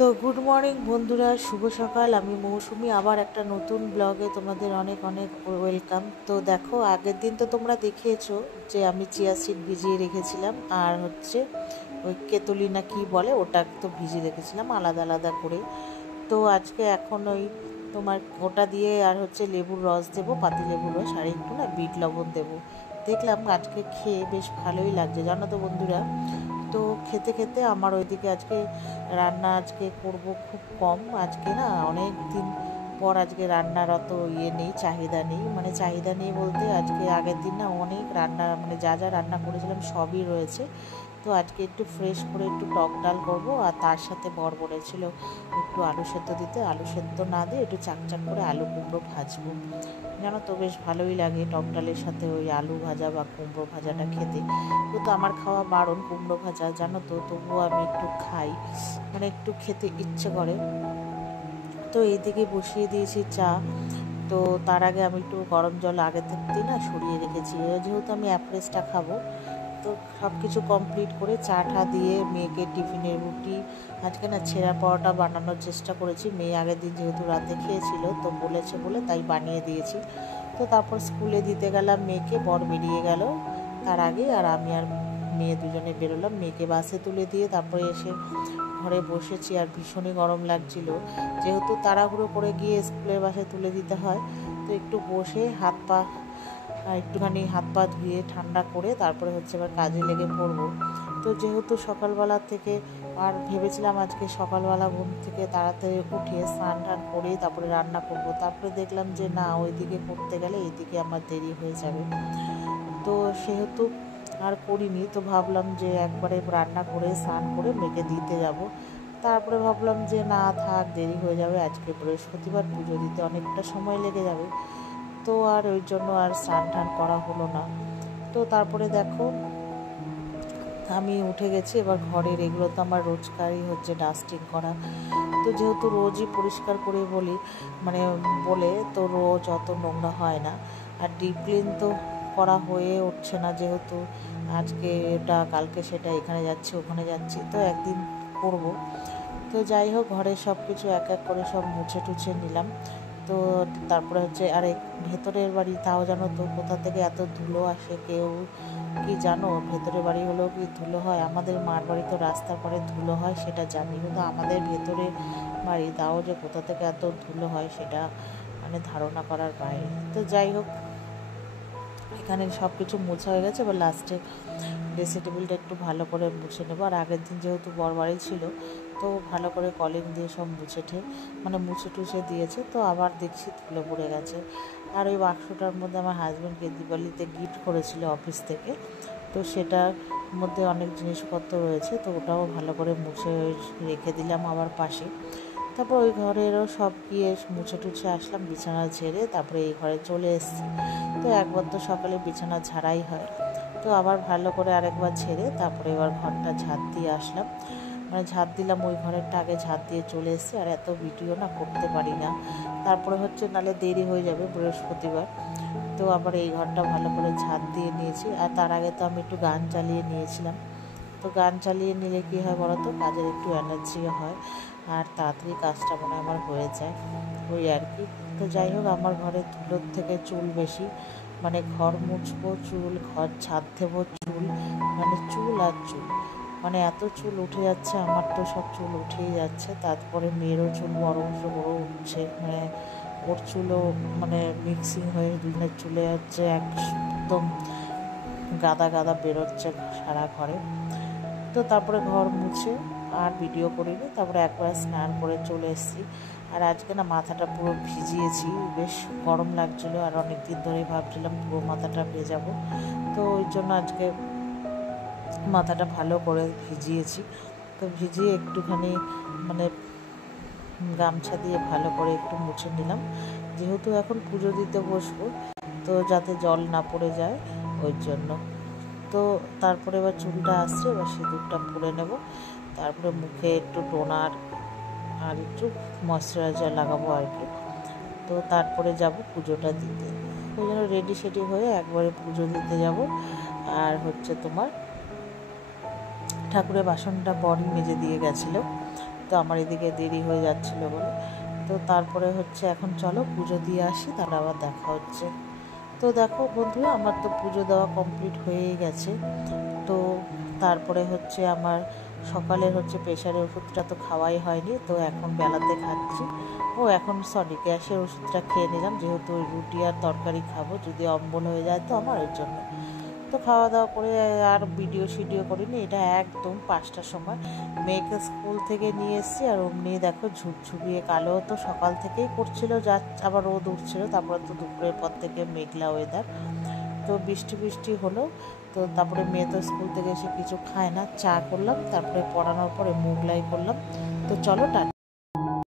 তো good morning বন্ধুরা, শুভ সকাল। আমি মৌসুমি, আবার একটা নতুন ব্লগে তোমাদের অনেক অনেক ওয়েলকাম। তো দেখো, আগের দিন তো তোমরা দেখিয়েছো যে আমি চিয়া সিড ভিজিয়ে রেখেছিলাম, আর হচ্ছে ওই কেতলি না কি বলে ওটা তো ভিজিয়ে রেখেছিলাম আলাদা আলাদা করে। তো আজকে এখন ওই তোমার ওটা দিয়ে আর হচ্ছে লেবুর রস দেবো, পাতি লেবুর রস, আর একটু না বিট লবণ দেবো। দেখলাম আজকে খেয়ে বেশ ভালোই লাগছে, জানো তো বন্ধুরা। তো খেতে খেতে আমার ওইদিকে আজকে রান্না আজকে করব খুব কম। আজকে না অনেক দিন পর আজকে রান্নার অত নেই, চাহিদা নেই। মানে চাহিদা নেই বলতে আজকে আগের দিন না অনেক রান্না, মানে যা যা রান্না করেছিলাম সবই রয়েছে। তো আজকে একটু ফ্রেশ করে একটু টক ডাল করবো, আর তার সাথে বর বলেছিল একটু আলু সেদ্ধ দিতে। আলু সেদ্ধ না দিয়ে একটু চাকচাক করে আলু কুমড়ো ভাজবো। জানো তো বেশ ভালোই লাগে টক ডালের সাথে ওই আলু ভাজা বা কুমড়ো ভাজাটা খেতে। কিন্তু আমার খাওয়া বারণ কুমড়ো ভাজা, জানো তো, তবুও আমি একটু খাই, মানে একটু খেতে ইচ্ছে করে। তো এইদিকে বসিয়ে দিয়েছি চা। তো তার আগে আমি একটু গরম জল আগে থাকতেই না সরিয়ে রেখেছি, যেহেতু আমি অ্যাপ্রেসটা খাবো। তো সব কিছু কমপ্লিট করে চা টা দিয়ে মেয়েকে টিফিনের রুটি, আজকে না ছেঁড়া পরোটা বানানোর চেষ্টা করেছি। মেয়ে আগের দিন যেহেতু রাতে খেয়েছিল তো বলেছে বলে তাই বানিয়ে দিয়েছি। তো তারপর স্কুলে দিতে গেলাম মেয়েকে, বর বেরিয়ে গেল তার আগে, আর আমি আর মেয়ে দুজনে বেরোলাম। মেয়েকে বাসে তুলে দিয়ে তারপরে এসে ঘরে বসেছি, আর ভীষণই গরম লাগছিল। যেহেতু তাড়াহুড়ো করে গিয়ে স্কুলের বাসে তুলে দিতে হয়, তো একটু বসে একটুখানি হাত পা ধুয়ে ঠান্ডা করে তারপরে হচ্ছে এবার কাজে লেগে পড়বো। তো যেহেতু সকালবেলা থেকে, আর ভেবেছিলাম আজকে সকালবেলা ঘুম থেকে তাড়াতাড়ি উঠে স্নান টান করে তারপরে রান্না করব, তারপরে দেখলাম যে না, ওইদিকে করতে গেলে এইদিকে আমার দেরি হয়ে যাবে। তো সেহেতু আর করিনি। তো ভাবলাম যে একবারে রান্না করে স্নান করে মেয়েকে দিতে যাব। তারপরে ভাবলাম যে না থাক, দেরি হয়ে যাবে, আজকে বৃহস্পতিবার, পুজো দিতে অনেকটা সময় লেগে যাবে। তো আর ওই জন্য আর স্নান টান করা হলো না। তো তারপরে দেখো আমি উঠে গেছি। এবার ঘরের এগুলো তো আমার রোজকারই হচ্ছে ডাস্টিং করা। তো যেহেতু রোজই পরিষ্কার করে বলে তো রোজ অত নোংরা হয় না। আর ডিপ ক্লিন তো করা হয়ে উঠছে না, যেহেতু আজকে এটা কালকে সেটা, এখানে যাচ্ছি ওখানে যাচ্ছি, তো একদিন করব। তো যাই হোক, ঘরের সব কিছু এক এক করে সব মুছে টুছে নিলাম। তো তারপরে হচ্ছে আরেক ভেতরের বাড়ি, তাও জানো তো কোথা থেকে এত ধুলো আসে, কেউ কি জানো? ভেতরের বাড়ি হলেও কি ধুলো হয়? আমাদের মার বাড়ি তো রাস্তার পরে ধুলো হয় সেটা জানি, কিন্তু আমাদের ভেতরের বাড়ি তাও যে কোথা থেকে এত ধুলো হয় সেটা মানে ধারণা করার বাইরে। তো যাই হোক, এখানে সব কিছু মোছা হয়ে গেছে। এবার লাস্টে ড্রেসিং টেবিলটা একটু ভালো করে মুছে নেবো। আর আগের দিন যেহেতু বরবাড়ি ছিল, তো ভালো করে কলিং দিয়ে সব মুছে টুছে দিয়েছে। তো আবার দেখছি ধুলো পড়ে গেছে। আর ওই বাক্সটার মধ্যে আমার হাজব্যান্ডকে দিওয়ালিতে গিফট করেছিল অফিস থেকে, তো সেটার মধ্যে অনেক জিনিসপত্র রয়েছে, তো ওটাও ভালো করে মুছে রেখে দিলাম আবার পাশে। তারপর ওই ঘরেরও সব গিয়ে মুছে টুছে আসলাম, বিছানা ঝেড়ে তারপরে এই ঘরে চলে এসেছি। তো একবার তো সকালে বিছানা ঝাড়াই হয়, তো আবার ভালো করে আরেকবার ঝেড়ে তারপরে এবার ঘরটা ঝাঁট দিয়ে আসলাম। মানে ঝাঁট দিলাম, ওই ঘরেরটা আগে ঝাঁট দিয়ে চলে এসেছি। আর এত ভিডিও না করতে পারি না, তারপরে হচ্ছে নালে দেরি হয়ে যাবে বৃহস্পতিবার। তো আবার এই ঘরটা ভালো করে ঝাঁট দিয়ে নিয়েছি। আর তার আগে তো আমি একটু গান চালিয়ে নিয়েছিলাম। তো গান চালিয়ে নিলে কী হয় বলো তো, কাজের একটু এনার্জিও হয়, আর তাড়াতাড়ি কাজটা আমার হয়ে যায়, ওই আর কি। তো যাই হোক, আমার ঘরে ধুলোর থেকে চুল বেশি, মানে ঘর মুছবো চুল, ঘর ছাদ দেবো চুল, মানে চুল আর চুল, মানে এত চুল উঠে যাচ্ছে। আমার তো সব চুল উঠেই যাচ্ছে। তারপরে মেয়েরও চুল বড় বড় উঠছে, মানে ওর চুলও মিক্সিং হয়ে দুজনের চুলে যাচ্ছে, একদম গাদা গাদা বেরোচ্ছে সারা ঘরে। তো তারপরে ঘর মুছে আর ভিডিও করিনি, তারপরে একবার স্নান করে চলে এসেছি। আর আজকে না মাথাটা পুরো ভিজিয়েছি, বেশ গরম লাগছিলো, আর অনেক দিন ধরেই ভাবছিলাম পুরো মাথাটা ভেজাবো। তো ওই জন্য আজকে মাথাটা ভালো করে ভিজিয়েছি। তো ভিজিয়ে একটুখানি মানে গামছা দিয়ে ভালো করে একটু মুছে নিলাম, যেহেতু এখন পুজো দিতে বসবো, তো যাতে জল না পড়ে যায় ওই জন্য। তো তারপরে এবার চুলটা আসছে, এবার সিঁদুরটা পরে নেব, তারপরে মুখে একটু টোনার আর একটু ময়শ্চারাইজার লাগাবো আর কি। তো তারপরে যাব পুজোটা দিতে, ওই জন্য রেডি সেডি হয়ে একবারে পুজো দিতে যাব। আর হচ্ছে তোমার ঠাকুরের বাসনটা বরই মেজে দিয়ে গেছিলো, তো আমার এদিকে দেরি হয়ে যাচ্ছিল বলে। তো তারপরে হচ্ছে এখন চলো পুজো দিয়ে আসি, তারপর আবার দেখা হচ্ছে। তো দেখো বন্ধুরা, আমার তো পুজো দেওয়া কমপ্লিট হয়েই গেছে। তো তারপরে হচ্ছে আমার সকালের হচ্ছে প্রেশারের ওষুধটা তো খাওয়াই হয়নি, তো এখন বেলাতে খাচ্ছি। এখন সরি, গ্যাসের ওষুধটা খেয়ে নিলাম, যেহেতু ওই রুটি আর তরকারি খাবো, যদি অম্বল হয়ে যায় তো আমার ওই জন্য। তো খাওয়া দাওয়া করে আর ভিডিও করিনি, এটা একদম 5টার সময় মেয়েকে স্কুল থেকে নিয়ে এসেছি। আর অমনি দেখো ঝুপঝুপিয়ে কালো তো সকাল থেকেই করছিল, যা আবার রোদ উঠছিল, তারপরে তো দুপুরের পর থেকে মেঘলা ওয়েদার, তো বৃষ্টি বৃষ্টি হলো। তো তারপরে মেয়ে তো স্কুল থেকে এসে কিছু খায় না, চা করলাম, তারপরে পড়ানোর পরে মুগলাই করলাম। তো চলো টাটা।